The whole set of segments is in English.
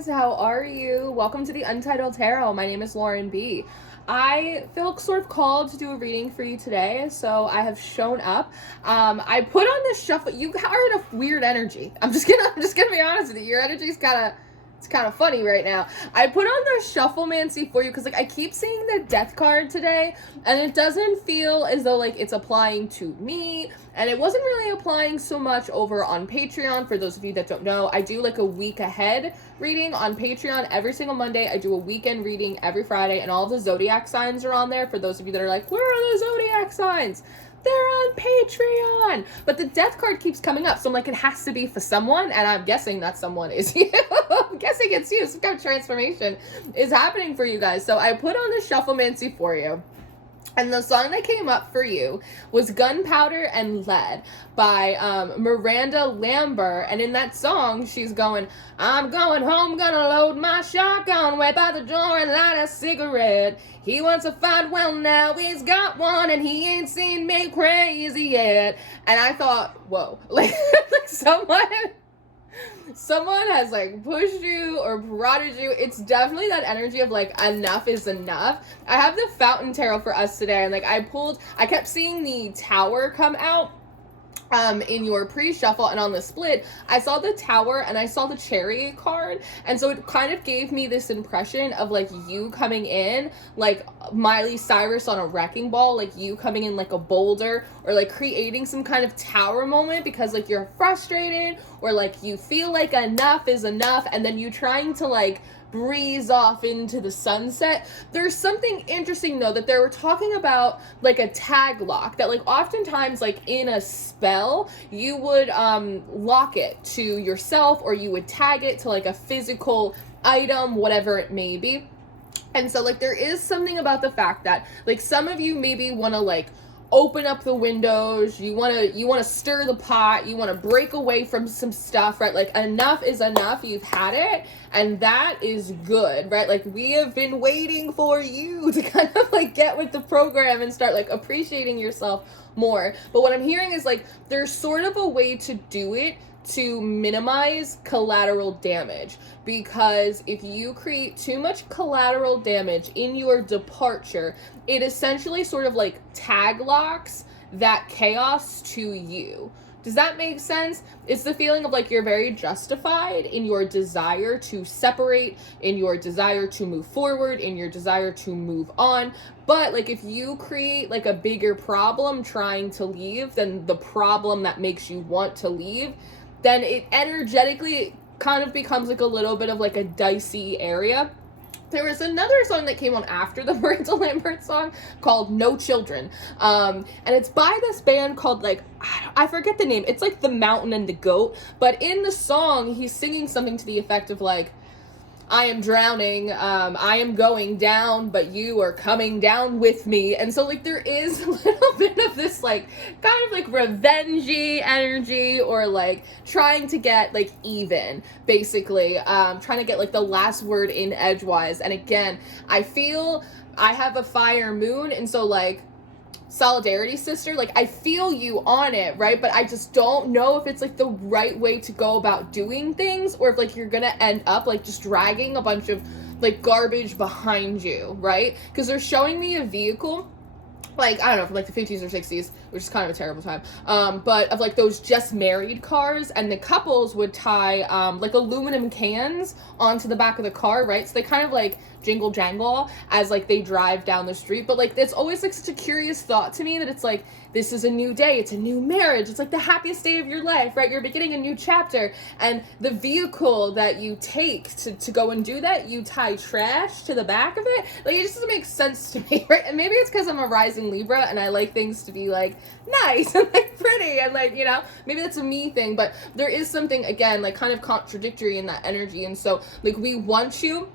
guys, how are you? Welcome to the Untitled Tarot. My name is Lauren B. I feel sort of called to do a reading for you today, so I have shown up. I put on this shuffle. You are in a weird energy. I'm just gonna be honest with you. Your energy's kind of funny right now. I put on the shufflemancy for you because I keep seeing the death card today, and it doesn't feel as though it's applying to me, and it wasn't really applying so much over on Patreon. For those of you that don't know, I do a week ahead reading on Patreon every single Monday. I do a weekend reading every Friday, and all the zodiac signs are on there. For those of you that are like, where are the zodiac signs? They're on Patreon. But the death card keeps coming up, so I'm like, it has to be for someone, and I'm guessing that someone is you. I'm guessing it's you. Some kind of transformation is happening for you guys. So I put on the shufflemancy for you. And the song that came up for you was Gunpowder and Lead by Miranda Lambert. And in that song, she's going, I'm going home, gonna load my shotgun, wait by the door and light a cigarette. He wants to fight, well now he's got one, and he ain't seen me crazy yet. And I thought, whoa, like someone has pushed you or prodded you. It's definitely that energy of enough is enough. I have the Fountain Tarot for us today, and I kept seeing the Tower come out in your pre-shuffle, and on the split I saw the Tower and I saw the Chariot card, and so it kind of gave me this impression of you coming in like Miley Cyrus on a wrecking ball, you coming in like a boulder, or creating some kind of tower moment because you're frustrated, or you feel like enough is enough, and then you trying to breeze off into the sunset. There's something interesting though that they were talking about a tag lock, that oftentimes in a spell you would lock it to yourself, or you would tag it to a physical item, whatever it may be. And so there is something about the fact that some of you maybe want to open up the windows, you want to stir the pot, you want to break away from some stuff, right? Enough is enough. You've had it, and that is good, right? We have been waiting for you to kind of get with the program and start appreciating yourself more. But what I'm hearing is there's sort of a way to do it to minimize collateral damage, because if you create too much collateral damage in your departure, it essentially sort of tag locks that chaos to you. Does that make sense? It's the feeling of you're very justified in your desire to separate, in your desire to move forward, in your desire to move on. But if you create a bigger problem trying to leave than the problem that makes you want to leave, then it energetically kind of becomes a little bit of a dicey area. There was another song that came on after the Miranda Lambert song called No Children. And it's by this band called I forget the name. It's The Mountain and the Goat. But in the song, he's singing something to the effect of I am drowning, I am going down, but you are coming down with me. And so there is a little bit of this kind of revenge-y energy, or trying to get even, basically, trying to get the last word in edgewise. And again, I feel I have a fire moon, and so solidarity, sister, I feel you on it, right? But I just don't know if it's the right way to go about doing things, or if you're gonna end up just dragging a bunch of garbage behind you, right? Because they're showing me a vehicle I don't know, from the 50s or 60s, which is kind of a terrible time, but of those just married cars, and the couples would tie aluminum cans onto the back of the car, right? So they kind of jingle jangle as they drive down the street. But it's always such a curious thought to me that it's this is a new day, it's a new marriage, it's the happiest day of your life, right? You're beginning a new chapter, and the vehicle that you take to go and do that, you tie trash to the back of it. It just doesn't make sense to me, right? And maybe it's because I'm a rising Libra and I like things to be nice and pretty, and maybe that's a me thing, but there is something, again, kind of contradictory in that energy. And so we want you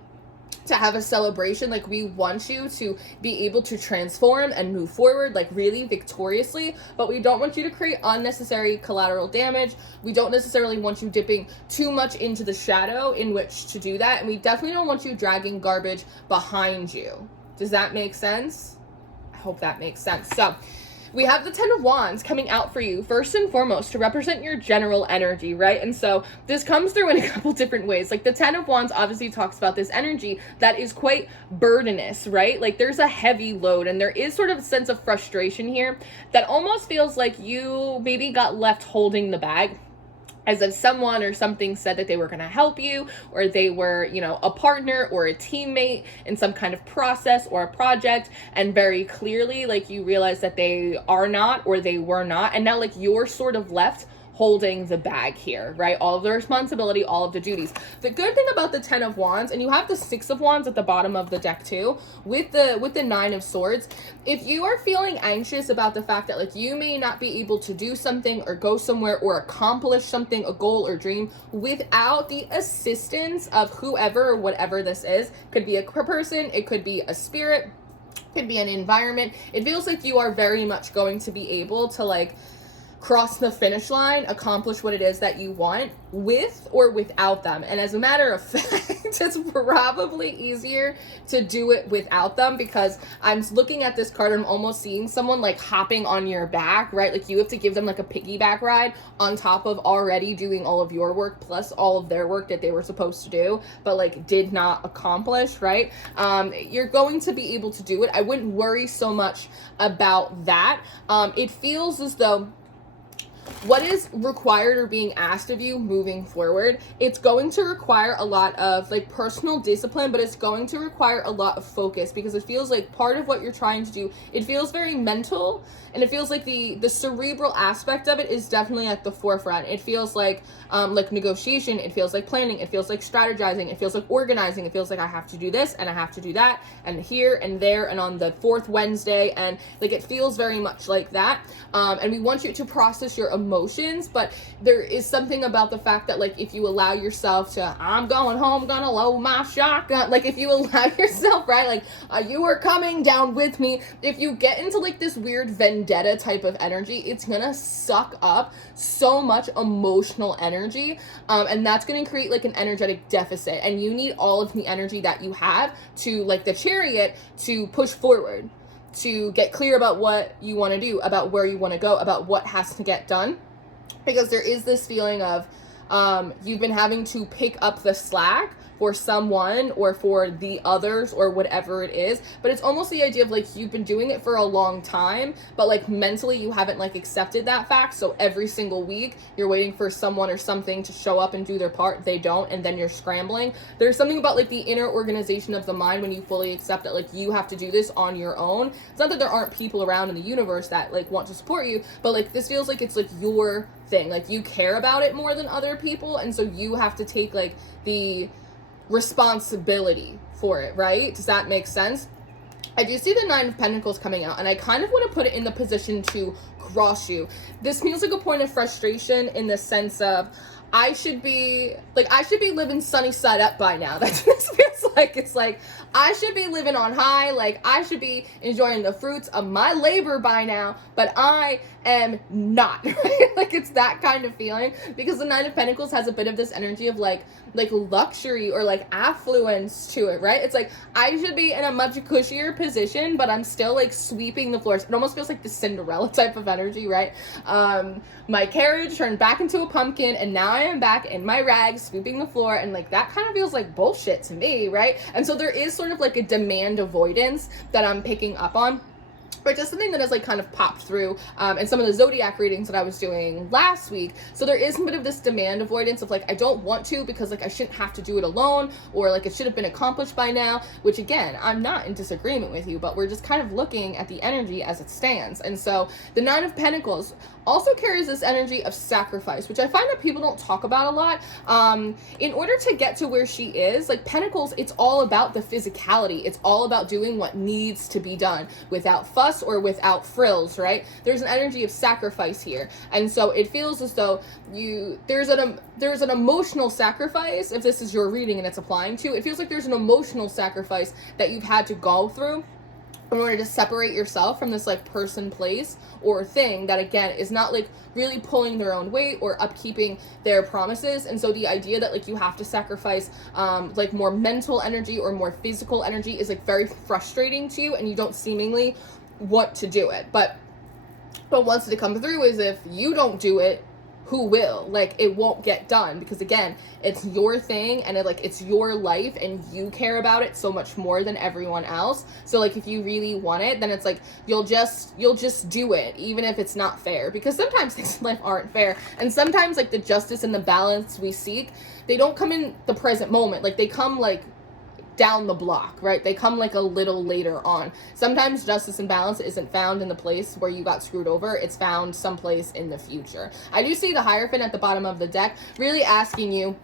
to have a celebration, we want you to be able to transform and move forward really victoriously, but we don't want you to create unnecessary collateral damage. We don't necessarily want you dipping too much into the shadow in which to do that, and we definitely don't want you dragging garbage behind you. Does that make sense? I hope that makes sense. So we have the Ten of Wands coming out for you, first and foremost, to represent your general energy, right? And so this comes through in a couple different ways. Like the Ten of Wands obviously talks about this energy that is quite burdenous, right? Like there's a heavy load, and there is sort of a sense of frustration here that almost feels like you maybe got left holding the bag, as if someone or something said that they were going to help you, or they were, you know, a partner or a teammate in some kind of process or a project, and very clearly, like, you realize that they are not, or they were not, and now, like, you're sort of left holding the bag here, right? All of the responsibility, all of the duties. The good thing about the Ten of Wands, and you have the Six of Wands at the bottom of the deck too, with the Nine of Swords, if you are feeling anxious about the fact that like you may not be able to do something or go somewhere or accomplish something, a goal or dream, without the assistance of whoever or whatever this is, could be a person, it could be a spirit, could be an environment, it feels like you are very much going to be able to like cross the finish line, accomplish what it is that you want with or without them. And as a matter of fact, it's probably easier to do it without them, because I'm looking at this card and I'm almost seeing someone like hopping on your back, right? Like you have to give them like a piggyback ride on top of already doing all of your work plus all of their work that they were supposed to do but like did not accomplish, right? You're going to be able to do it. I wouldn't worry so much about that. It feels as though what is required or being asked of you moving forward, it's going to require a lot of like personal discipline, but it's going to require a lot of focus, because it feels like part of what you're trying to do, it feels very mental, and it feels like the cerebral aspect of it is definitely at the forefront. It feels like negotiation, it feels like planning, it feels like strategizing, it feels like organizing, it feels like I have to do this and I have to do that and here and there and on the fourth Wednesday, and like it feels very much like that. And we want you to process your emotions, but there is something about the fact that like if you allow yourself to, I'm going home, gonna load my shotgun, like if you allow yourself, right, like you are coming down with me, if you get into like this weird vendetta type of energy, it's gonna suck up so much emotional energy, and that's gonna create like an energetic deficit, and you need all of the energy that you have to, like the Chariot, to push forward, to get clear about what you want to do, about where you want to go, about what has to get done. Because there is this feeling of you've been having to pick up the slack for someone or for the others or whatever it is, but it's almost the idea of like you've been doing it for a long time, but like mentally you haven't like accepted that fact, so every single week you're waiting for someone or something to show up and do their part, they don't, and then you're scrambling. There's something about like the inner organization of the mind when you fully accept that like you have to do this on your own. It's not that there aren't people around in the universe that like want to support you, but like this feels like it's like your thing, like you care about it more than other people, and so you have to take like the responsibility for it, right? Does that make sense? I do see the Nine of Pentacles coming out, and I kind of want to put it in the position to cross you. This feels like a point of frustration in the sense of I should be living sunny side up by now. That's what this feels like. It's like I should be living on high, like I should be enjoying the fruits of my labor by now, but I am not, right? Like it's that kind of feeling, because the Nine of Pentacles has a bit of this energy of like luxury or like affluence to it, right? It's like I should be in a much cushier position, but I'm still like sweeping the floors. It almost feels like the Cinderella type of energy, right? My carriage turned back into a pumpkin, and now I am back in my rags sweeping the floor, and like that kind of feels like bullshit to me, right? And so there is sort of like a demand avoidance that I'm picking up on. But just something that has like kind of popped through in some of the zodiac readings that I was doing last week. So there is a bit of this demand avoidance of like I don't want to, because like I shouldn't have to do it alone, or like it should have been accomplished by now, which again, I'm not in disagreement with you, but we're just kind of looking at the energy as it stands. And so the Nine of Pentacles also carries this energy of sacrifice, which I find that people don't talk about a lot. In order to get to where she is, like Pentacles, it's all about the physicality. It's all about doing what needs to be done without fuss or without frills, right? There's an energy of sacrifice here. And so it feels as though there's an emotional sacrifice. If this is your reading and it's applying to, it feels like there's an emotional sacrifice that you've had to go through in order to separate yourself from this like person, place, or thing that again is not like really pulling their own weight or upkeeping their promises. And so the idea that like you have to sacrifice like more mental energy or more physical energy is like very frustrating to you, and you don't seemingly want to do it. But But once it comes through is if you don't do it, who will? Like, it won't get done because, again, it's your thing and it's your life and you care about it so much more than everyone else. So like, if you really want it, then it's like you'll just do it even if it's not fair, because sometimes things in life aren't fair, and sometimes like the justice and the balance we seek, they don't come in the present moment. Like, they come like down the block, right? They come like a little later on. Sometimes justice and balance isn't found in the place where you got screwed over. It's found someplace in the future. I do see the Hierophant at the bottom of the deck really asking you,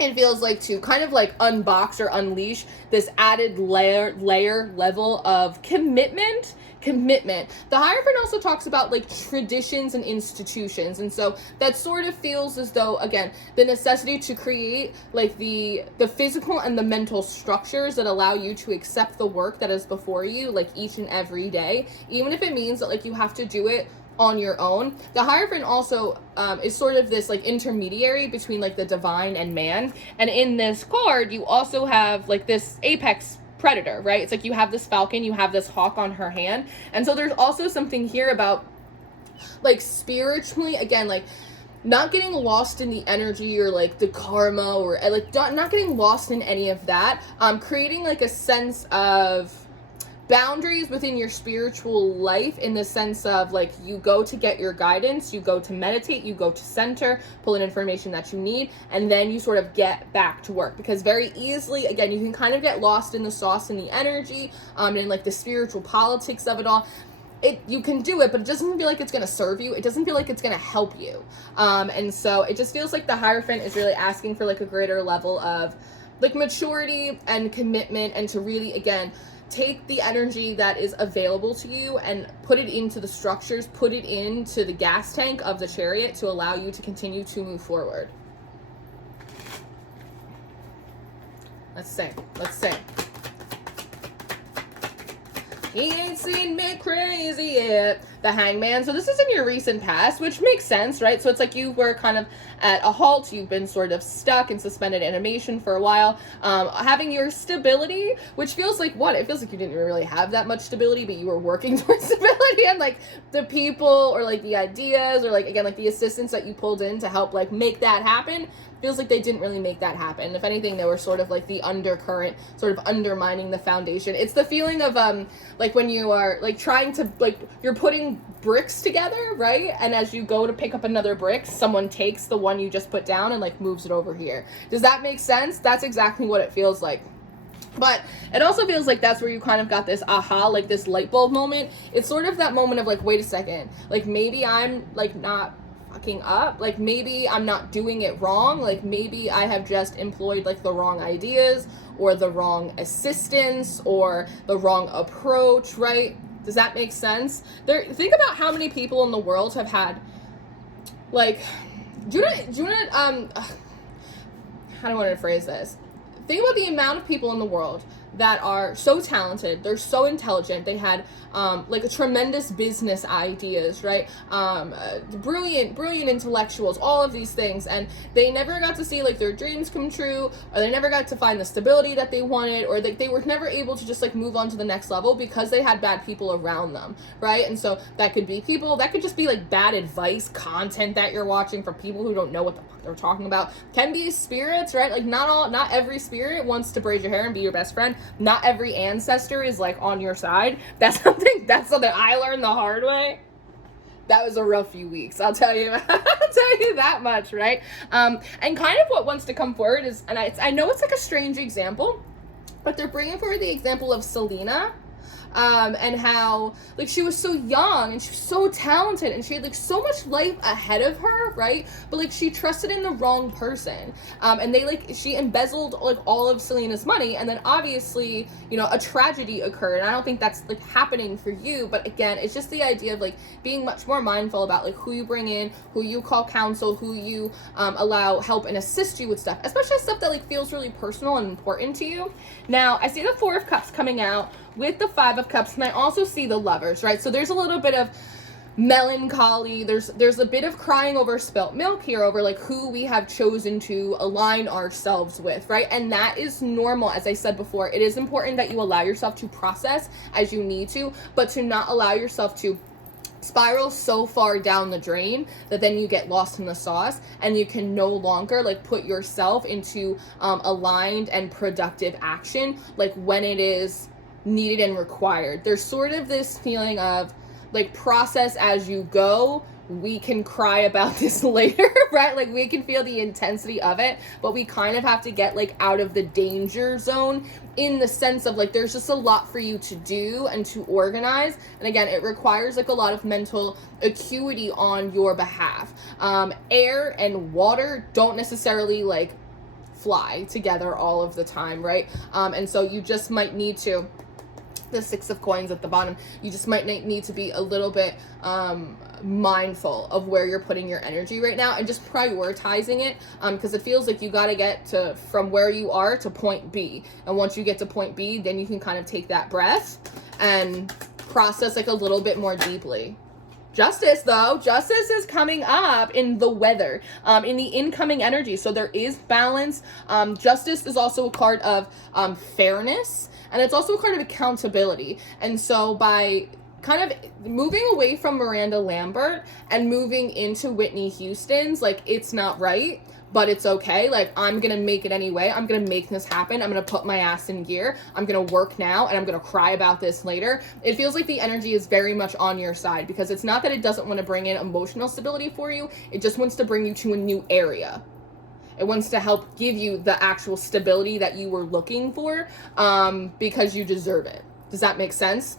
it feels like, to kind of like unbox or unleash this added level of commitment. The Hierophant also talks about like traditions and institutions, and so that sort of feels as though, again, the necessity to create like the physical and the mental structures that allow you to accept the work that is before you, like each and every day, even if it means that like you have to do it on your own. The Hierophant also is sort of this like intermediary between like the divine and man, and in this card you also have like this apex predator, right? It's like you have this falcon, you have this hawk on her hand, and so there's also something here about like spiritually, again, like not getting lost in the energy or like the karma, or like not getting lost in any of that, creating like a sense of boundaries within your spiritual life, in the sense of like you go to get your guidance, you go to meditate, you go to center, pull in information that you need, and then you sort of get back to work, because very easily, again, you can kind of get lost in the sauce and the energy, and like the spiritual politics of it all. You can do it, but it doesn't feel like it's going to serve you. It doesn't feel like it's going to help you. And so it just feels like the Hierophant is really asking for like a greater level of like maturity and commitment, and to really, again, take the energy that is available to you and put it into the structures, put it into the gas tank of the chariot to allow you to continue to move forward. Let's sing. He ain't seen me crazy yet. The Hangman. So this is in your recent past, which makes sense, right? So it's like you were kind of at a halt. You've been sort of stuck in suspended animation for a while. Having your stability, which feels like what? It feels like you didn't really have that much stability, but you were working towards stability, and like the people or like the ideas or like, again, like the assistants that you pulled in to help like make that happen, feels like they didn't really make that happen. If anything, they were sort of like the undercurrent, sort of undermining the foundation. It's the feeling of like when you are like trying to, like, you're putting bricks together, right? And as you go to pick up another brick, someone takes the one you just put down and like moves it over here. Does that make sense? That's exactly what it feels like. But it also feels like that's where you kind of got this aha, like this light bulb moment. It's sort of that moment of like, wait a second, like maybe I'm like not fucking up, like maybe I'm not doing it wrong, like maybe I have just employed like the wrong ideas or the wrong assistance or the wrong approach, right? Does that make sense? Think about how many people in the world have had like, do you know how do I want to phrase this? Think about the amount of people in the world that are so talented, they're so intelligent, they had like a tremendous business ideas, right? Brilliant intellectuals, all of these things, and they never got to see like their dreams come true, or they never got to find the stability that they wanted, or they were never able to just like move on to the next level because they had bad people around them, right? And so that could be people, that could just be like bad advice, content that you're watching from people who don't know what the fuck they're talking about. Can be spirits, right? Like not every spirit wants to braid your hair and be your best friend. Not every ancestor is like on your side. That's something I learned the hard way. That was a rough few weeks, I'll tell you. I'll tell you that much, right? And kind of what wants to come forward is, and I know it's like a strange example, but they're bringing forward the example of Selena, and how like she was so young and she was so talented and she had like so much life ahead of her, right? But like she trusted in the wrong person, and she embezzled like all of Selena's money, and then obviously, you know, a tragedy occurred. And I don't think that's like happening for you, but again, it's just the idea of like being much more mindful about like who you bring in, who you call counsel, who you allow help and assist you with stuff, especially stuff that like feels really personal and important to you. Now I see the Four of Cups coming out with the Five of Cups, and I also see the Lovers, right? So there's a little bit of melancholy, there's a bit of crying over spilt milk here, over like who we have chosen to align ourselves with, right? And that is normal. As I said before, it is important that you allow yourself to process as you need to, but to not allow yourself to spiral so far down the drain that then you get lost in the sauce and you can no longer like put yourself into aligned and productive action like when it is needed and required. There's sort of this feeling of like process as you go. We can cry about this later, right? Like we can feel the intensity of it, but we kind of have to get like out of the danger zone in the sense of like there's just a lot for you to do and to organize. And again, it requires like a lot of mental acuity on your behalf. Air and water don't necessarily like fly together all of the time, right? And so you just might need to, the 6 of coins at the bottom, you just might need to be a little bit mindful of where you're putting your energy right now and just prioritizing it, because it feels like you got to get to from where you are to point B, and once you get to point B, then you can kind of take that breath and process like a little bit more deeply. Justice, though, justice is coming up in the weather, in the incoming energy, so there is balance. Justice is also a card of fairness, and it's also a card of accountability. And so by kind of moving away from Miranda Lambert and moving into Whitney Houston's, like, it's not right, but it's okay. Like, I'm going to make it anyway. I'm going to make this happen. I'm going to put my ass in gear. I'm going to work now, and I'm going to cry about this later. It feels like the energy is very much on your side, because it's not that it doesn't want to bring in emotional stability for you. It just wants to bring you to a new area. It wants to help give you the actual stability that you were looking for, because you deserve it. Does that make sense?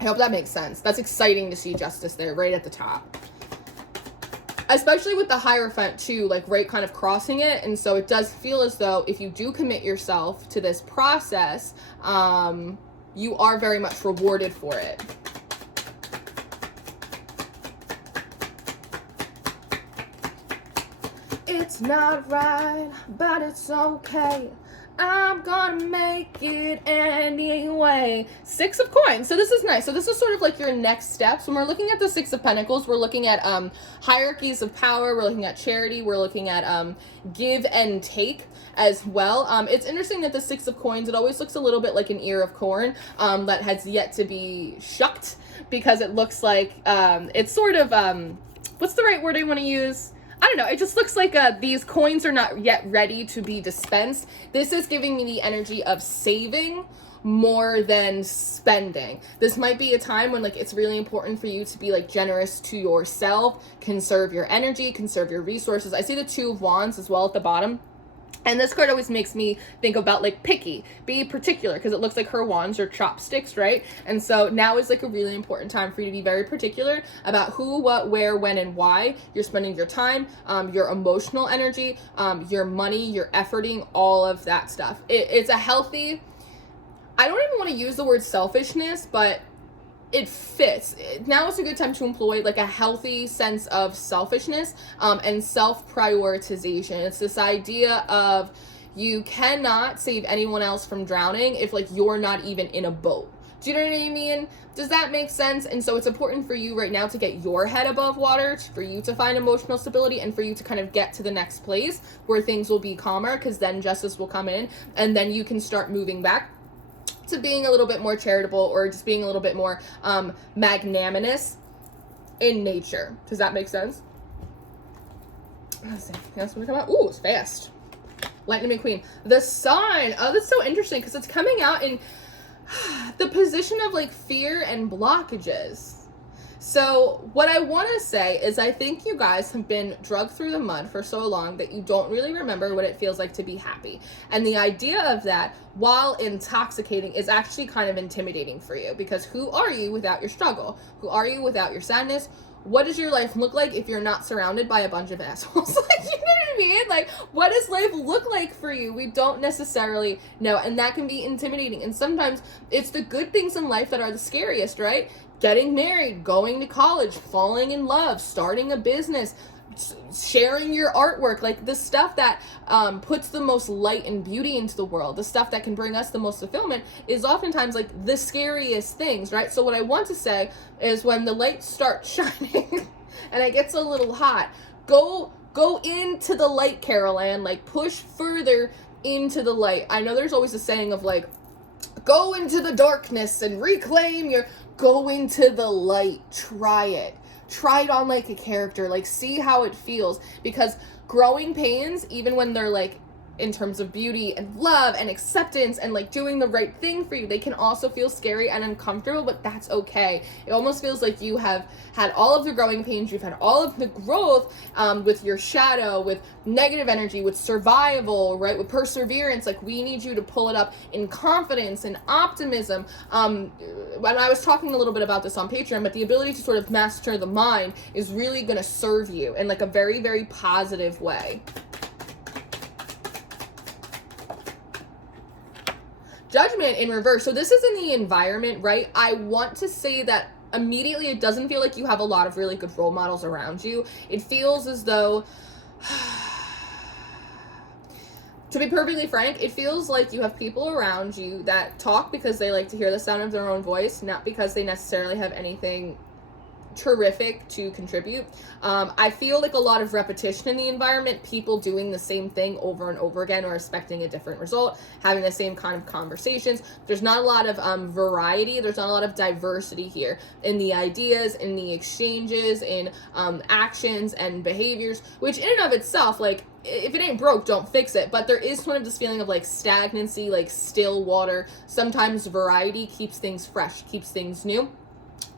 I hope that makes sense. That's exciting to see justice there right at the top. Especially with the Hierophant too, like right kind of crossing it. And so it does feel as though if you do commit yourself to this process, you are very much rewarded for it. It's not right, but it's okay. I'm gonna make it anyway. 6 of coins. So this is nice. So this is sort of like your next steps. When we're looking at the 6 of pentacles, we're looking at hierarchies of power. We're looking at charity. We're looking at give and take as well. It's interesting that the 6 of coins, it always looks a little bit like an ear of corn that has yet to be shucked, because it looks like it's sort of, what's the right word I want to use? I don't know, it just looks like these coins are not yet ready to be dispensed. This is giving me the energy of saving more than spending. This might be a time when like it's really important for you to be like generous to yourself, conserve your energy, conserve your resources. I see the 2 of wands as well at the bottom. And this card always makes me think about like picky, be particular, because it looks like her wands are chopsticks, right? And so now is like a really important time for you to be very particular about who, what, where, when, and why you're spending your time, your emotional energy, your money, your efforting, all of that stuff. It's a healthy, I don't even want to use the word selfishness, but it fits. Now is a good time to employ like a healthy sense of selfishness and self-prioritization. It's this idea of you cannot save anyone else from drowning if like you're not even in a boat. Do you know what I mean? Does that make sense? And so it's important for you right now to get your head above water, for you to find emotional stability, and for you to kind of get to the next place where things will be calmer, because then justice will come in, and then you can start moving back to being a little bit more charitable, or just being a little bit more magnanimous in nature. Does that make sense? Let's see. That's what we're talking about. Ooh, it's fast. Lightning McQueen. The Sun. Oh, that's so interesting, because it's coming out in the position of like fear and blockages. So what I want to say is I think you guys have been drugged through the mud for so long that you don't really remember what it feels like to be happy. And the idea of that, while intoxicating, is actually kind of intimidating for you, because who are you without your struggle? Who are you without your sadness? What does your life look like if you're not surrounded by a bunch of assholes? Like, you know what I mean? Like, what does life look like for you? We don't necessarily know, and that can be intimidating. And sometimes it's the good things in life that are the scariest, right? Getting married, going to college, falling in love, starting a business, sharing your artwork, like the stuff that puts the most light and beauty into the world, the stuff that can bring us the most fulfillment, is oftentimes like the scariest things, right? So what I want to say is, when the lights start shining and it gets a little hot, go into the light, Carol Ann. Like, push further into the light. I know there's always a saying of like, go into the darkness and reclaim your, go into the light, try it on like a character, like see how it feels, because growing pains, even when they're like in terms of beauty and love and acceptance and like doing the right thing for you, they can also feel scary and uncomfortable, but that's okay. It almost feels like you have had all of the growing pains, you've had all of the growth with your shadow, with negative energy, with survival, right, with perseverance. Like, we need you to pull it up in confidence and optimism. When I was talking a little bit about this on Patreon, but the ability to sort of master the mind is really going to serve you in like a very, very positive way. Judgment in reverse. So this is in the environment, right? I want to say that immediately it doesn't feel like you have a lot of really good role models around you. It feels as though, to be perfectly frank, it feels like you have people around you that talk because they like to hear the sound of their own voice, not because they necessarily have anything terrific to contribute. I feel like a lot of repetition in the environment, people doing the same thing over and over again or expecting a different result, having the same kind of conversations. There's not a lot of variety, there's not a lot of diversity here in the ideas, in the exchanges, in actions and behaviors, which in and of itself, like, if it ain't broke, don't fix it. But there is sort of this feeling of like stagnancy, like still water. Sometimes variety keeps things fresh, keeps things new.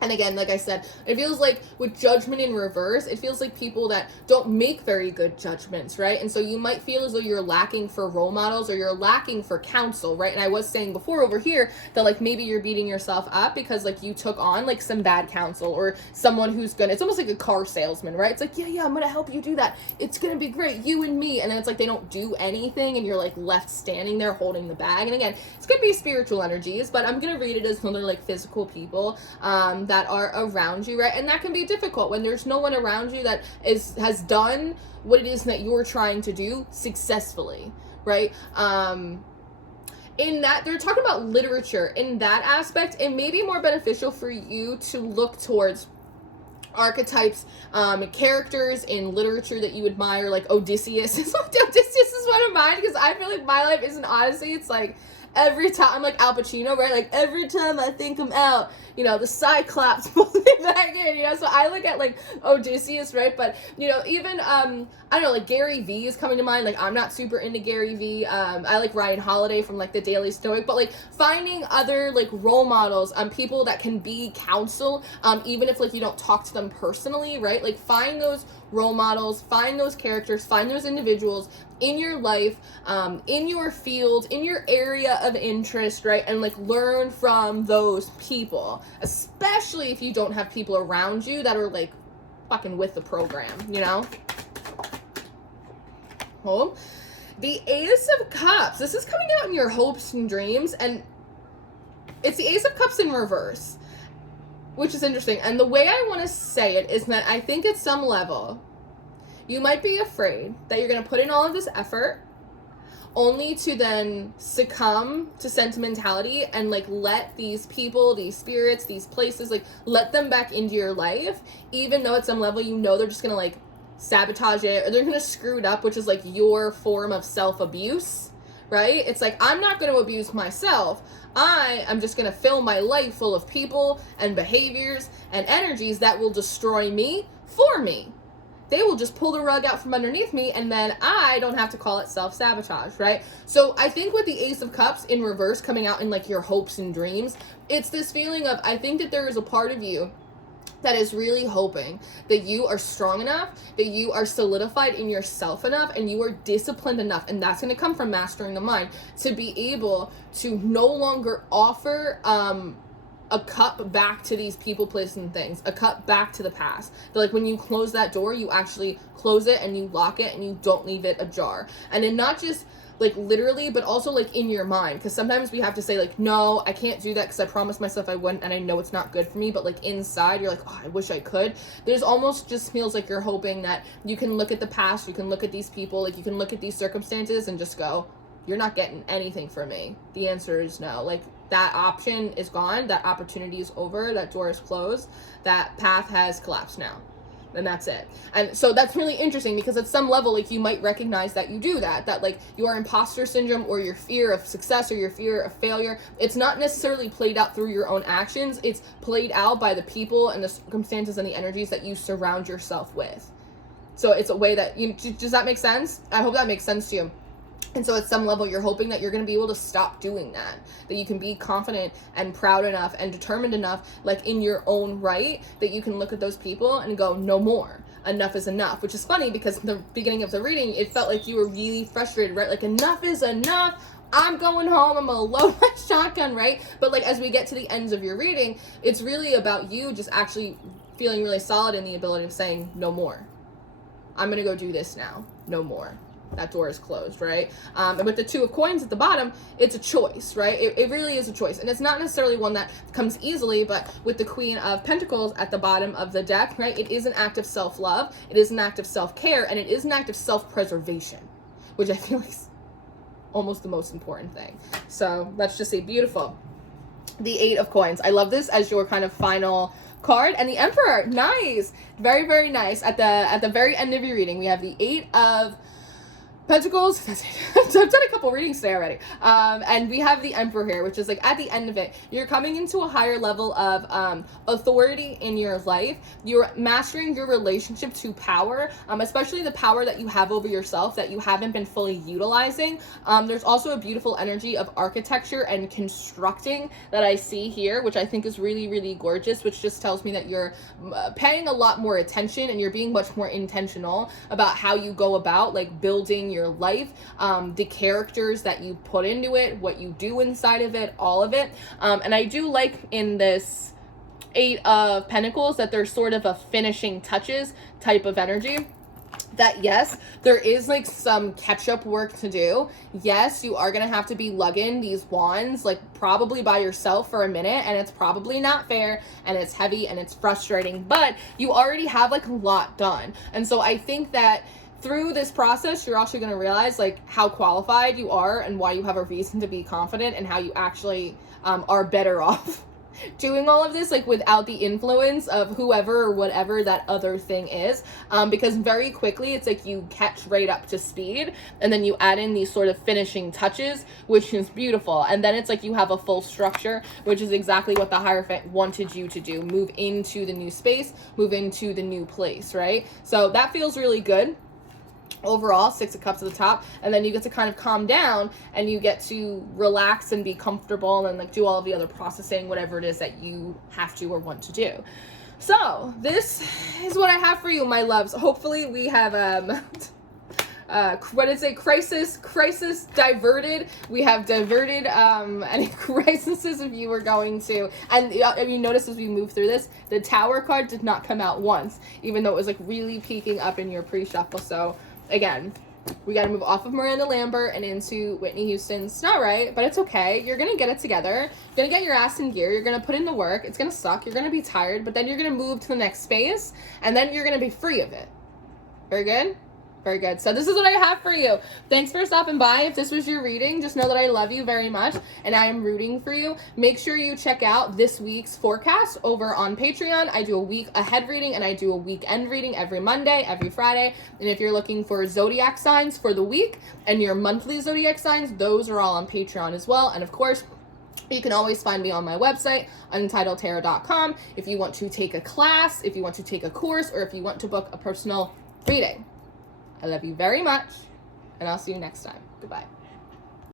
And again, like I said, it feels like with judgment in reverse, it feels like people that don't make very good judgments, right? And so you might feel as though you're lacking for role models or you're lacking for counsel, right? And I was saying before over here that like maybe you're beating yourself up because like you took on like some bad counsel or someone who's gonna, it's almost like a car salesman, right? It's like, yeah, I'm gonna help you do that. It's gonna be great, you and me. And then it's like they don't do anything and you're like left standing there holding the bag. And again, it's gonna be spiritual energies, but I'm gonna read it as another like physical people that are around you, right? And that can be difficult when there's no one around you that has done what it is that you're trying to do successfully, right? In that, they're talking about literature. In that aspect, it may be more beneficial for you to look towards archetypes, characters in literature that you admire, like Odysseus. Odysseus is one of mine because I feel like my life is an odyssey. It's like every time, I'm like Al Pacino, right? Like every time I think I'm out, you know, the Cyclops pulls me back in, you know? So I look at like Odysseus, right? But, you know, even, I don't know, like Gary Vee is coming to mind. Like, I'm not super into Gary Vee. I like Ryan Holiday from like the Daily Stoic, but like finding other like role models, people that can be counsel, even if like you don't talk to them personally, right? Like find those role models, find those characters, find those individuals in your life, in your field, in your area of interest, right? And like learn from those people, especially if you don't have people around you that are like fucking with the program, you know? Oh, the Ace of Cups. This is coming out in your hopes and dreams, and it's the Ace of Cups in reverse, which is interesting. And the way I want to say it is that I think at some level, you might be afraid that you're going to put in all of this effort only to then succumb to sentimentality and like let these people, these spirits, these places, like let them back into your life, even though at some level you know they're just going to like sabotage it or they're going to screw it up, which is like your form of self-abuse, right? It's like, I'm not going to abuse myself. I am just going to fill my life full of people and behaviors and energies that will destroy me for me. They will just pull the rug out from underneath me, and then I don't have to call it self-sabotage, right? So I think with the Ace of Cups in reverse coming out in like your hopes and dreams, it's this feeling of, I think that there is a part of you that is really hoping that you are strong enough, that you are solidified in yourself enough, and you are disciplined enough, and that's going to come from mastering the mind, to be able to no longer offer a cup back to these people, places, and things, a cup back to the past. That like when you close that door, you actually close it and you lock it and you don't leave it ajar. And then not just like literally, but also like in your mind, because sometimes we have to say like, no, I can't do that because I promised myself I wouldn't and I know it's not good for me, but like inside you're like, oh, I wish I could. There's almost just feels like you're hoping that you can look at the past, you can look at these people, like you can look at these circumstances and just go, you're not getting anything from me. The answer is no. Like, that option is gone, that opportunity is over, that door is closed, that path has collapsed now. and that's it. And so that's really interesting, because at some level, like, you might recognize that you do that like your imposter syndrome or your fear of success or your fear of failure, it's not necessarily played out through your own actions. It's played out by the people and the circumstances and the energies that you surround yourself with. So it's a way that does that make sense? I hope that makes sense to you. And so at some level, you're hoping that you're going to be able to stop doing that you can be confident and proud enough and determined enough, like, in your own right, that you can look at those people and go, no more. Enough is enough. Which is funny, because at the beginning of the reading, it felt like you were really frustrated, right? Like, enough is enough. I'm going home. I'm going to load my shotgun, right? But, like, as we get to the ends of your reading, it's really about you just actually feeling really solid in the ability of saying, no more. I'm going to go do this now. No more. That door is closed, right? And with the Two of Coins at the bottom, it's a choice, right? It really is a choice. And it's not necessarily one that comes easily, but with the Queen of Pentacles at the bottom of the deck, right? It is an act of self-love, it is an act of self-care, and it is an act of self-preservation, which I feel is almost the most important thing. So let's just say beautiful. The Eight of Coins. I love this as your kind of final card. And the Emperor, nice. Very, very nice. At the very end of your reading, we have the Eight of Pentacles. That's it. So I've done a couple readings today already. And we have the Emperor here, which is like at the end of it, you're coming into a higher level of authority in your life. You're mastering your relationship to power, especially the power that you have over yourself that you haven't been fully utilizing. There's also a beautiful energy of architecture and constructing that I see here, which I think is really, really gorgeous, which just tells me that you're paying a lot more attention and you're being much more intentional about how you go about, like, building your life, the characters that you put into it, what you do inside of it, all of it. And I do like in this Eight of Pentacles that there's sort of a finishing touches type of energy. That yes, there is like some catch-up work to do. Yes, you are gonna have to be lugging these wands like probably by yourself for a minute, and it's probably not fair, and it's heavy, and it's frustrating, but you already have like a lot done. And so I think that through this process, you're also going to realize like how qualified you are and why you have a reason to be confident, and how you actually are better off doing all of this, like, without the influence of whoever or whatever that other thing is, because very quickly it's like you catch right up to speed, and then you add in these sort of finishing touches, which is beautiful. And then it's like you have a full structure, which is exactly what the Hierophant wanted you to do. Move into the new space, move into the new place, right? So that feels really good. Overall, Six of Cups at the top, and then you get to kind of calm down and you get to relax and be comfortable and like do all of the other processing, whatever it is that you have to or want to do. So this is what I have for you, my loves. Hopefully we have what is it? Crisis diverted. We have diverted any crises if you were going to. And you notice as we move through this, the Tower card did not come out once, even though it was like really peeking up in your pre-shuffle. So again, we got to move off of Miranda Lambert and into Whitney Houston's It's Not Right, but it's okay. You're going to get it together. You're going to get your ass in gear. You're going to put in the work. It's going to suck. You're going to be tired, but then you're going to move to the next space, and then you're going to be free of it. Very good? Very good. So this is what I have for you. Thanks for stopping by. If this was your reading, just know that I love you very much and I am rooting for you. Make sure you check out this week's forecast over on Patreon. I do a week ahead reading and I do a weekend reading every Monday, every Friday. And if you're looking for zodiac signs for the week and your monthly zodiac signs, those are all on Patreon as well. And of course, you can always find me on my website, untitledtarot.com, if you want to take a class, if you want to take a course, or if you want to book a personal reading. I love you very much, and I'll see you next time. Goodbye.